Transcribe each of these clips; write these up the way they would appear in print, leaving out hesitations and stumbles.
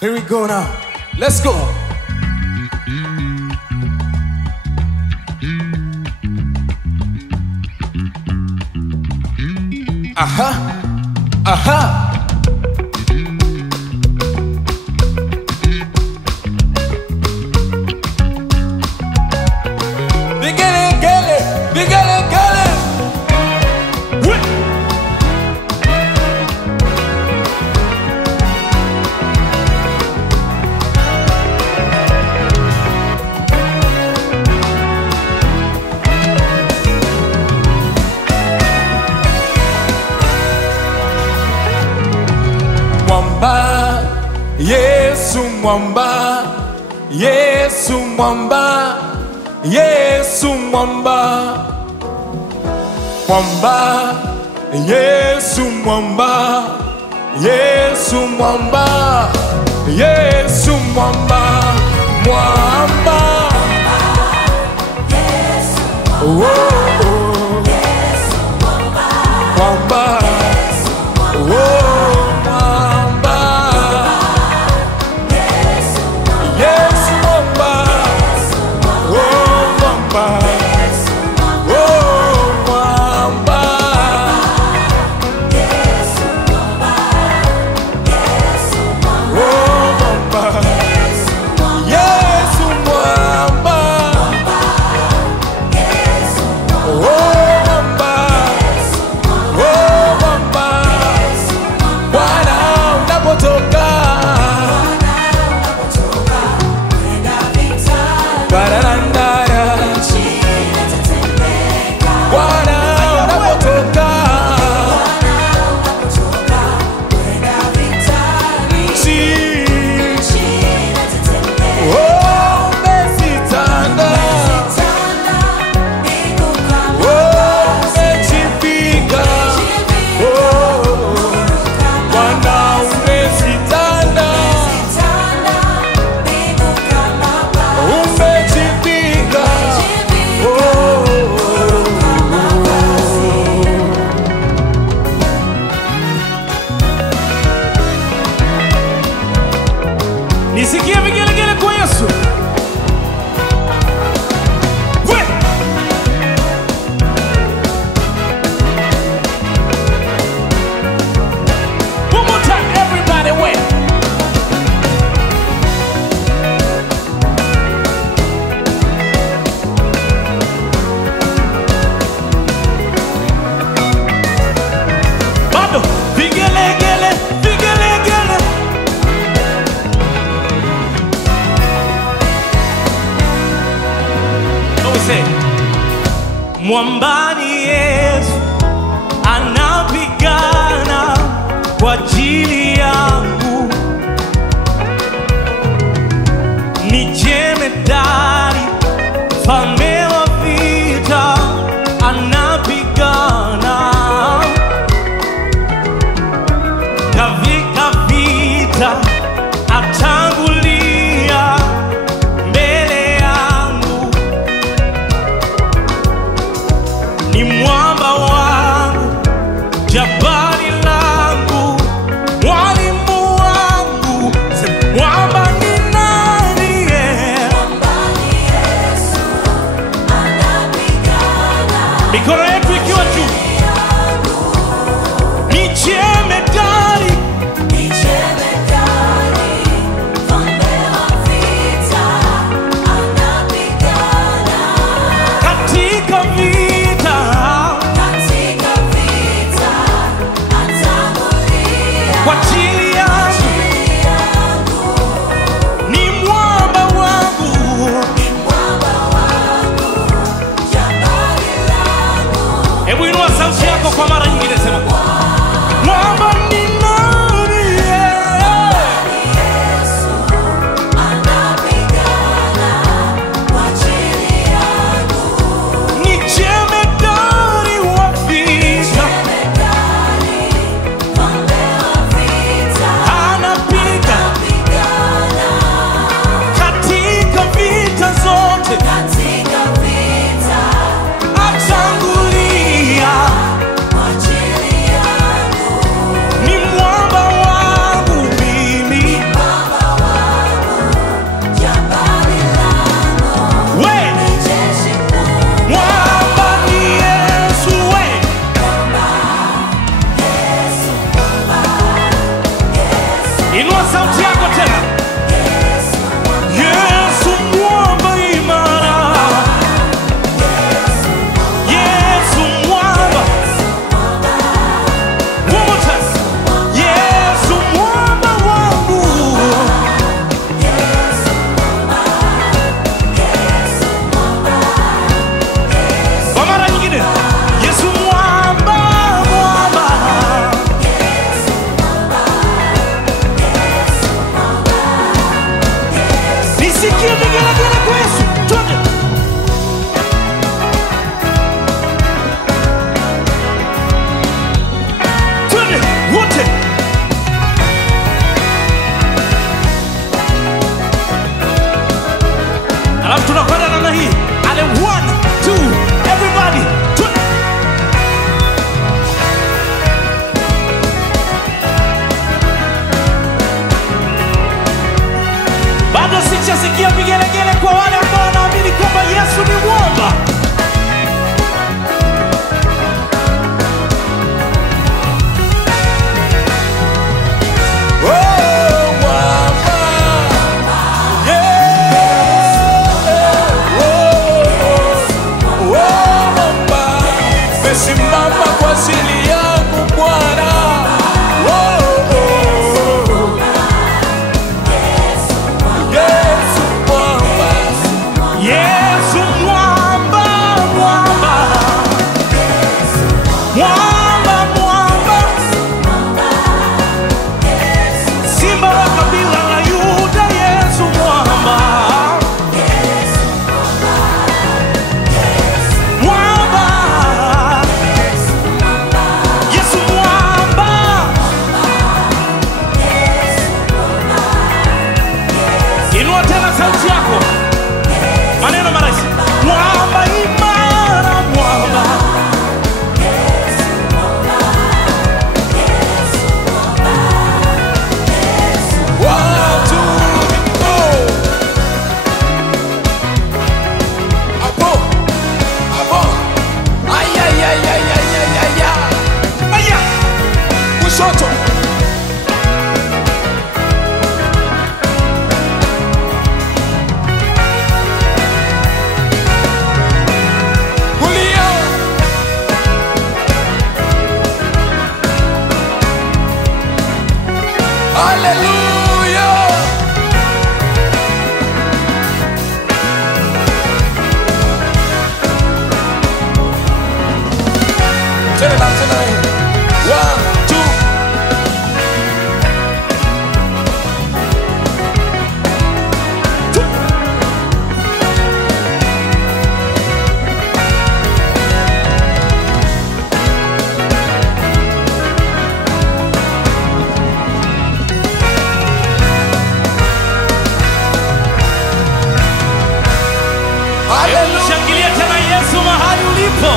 Here we go now. Let's go. Aha. Aha. Yesu mwamba, Yesu mwamba, Yesu mwamba, mwamba, Yesu mwamba, Yesu mwamba, Yesu mwamba, mwamba, Yesu mwamba, Yesu mwamba, mwamba, nisikie vigelegele kwa Yesu. One more time, everybody, wait. Bado vigelegele, vigelegele. Mwambani Yesu anapigana kwa ajili yangu, ni jemedari mfalme wa vita, anapigana katika vita, atangulia mbele yangu, ni mwamba wangu, jabali langu, mwalimu wangu, mwamba ni nani? Mwamba ni Yesu anapigana, mikono yetu ikiwa juu, ni jemedari, ni jemedari, mfalme wa vita, anapigana katika vita, kwa ajili yangu, ni mwamba wangu, jabali langu. Hebu inua sauti yako kwa mara nyingine, sema mwamba ni nani? Yesu anapigana kwa ajili yangu, ni jemedari wa vita, katika vita zote, atangulia Hallelujah. Turn it up tonight. 1, 2. Hebu shangilia tena Yesu mahali ulipo.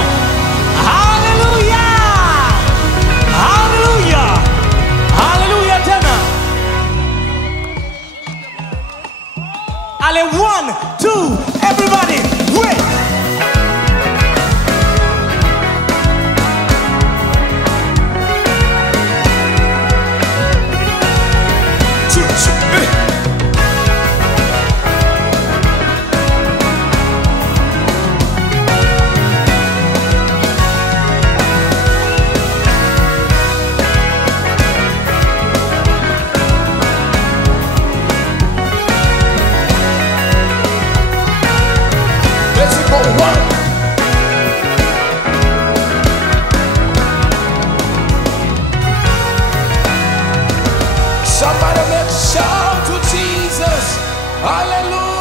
Haleluya! Haleluya! Haleluya tena. Ale 1, 2, everybody, wait. Let's go. 1. Somebody make a shout to Jesus. Hallelujah.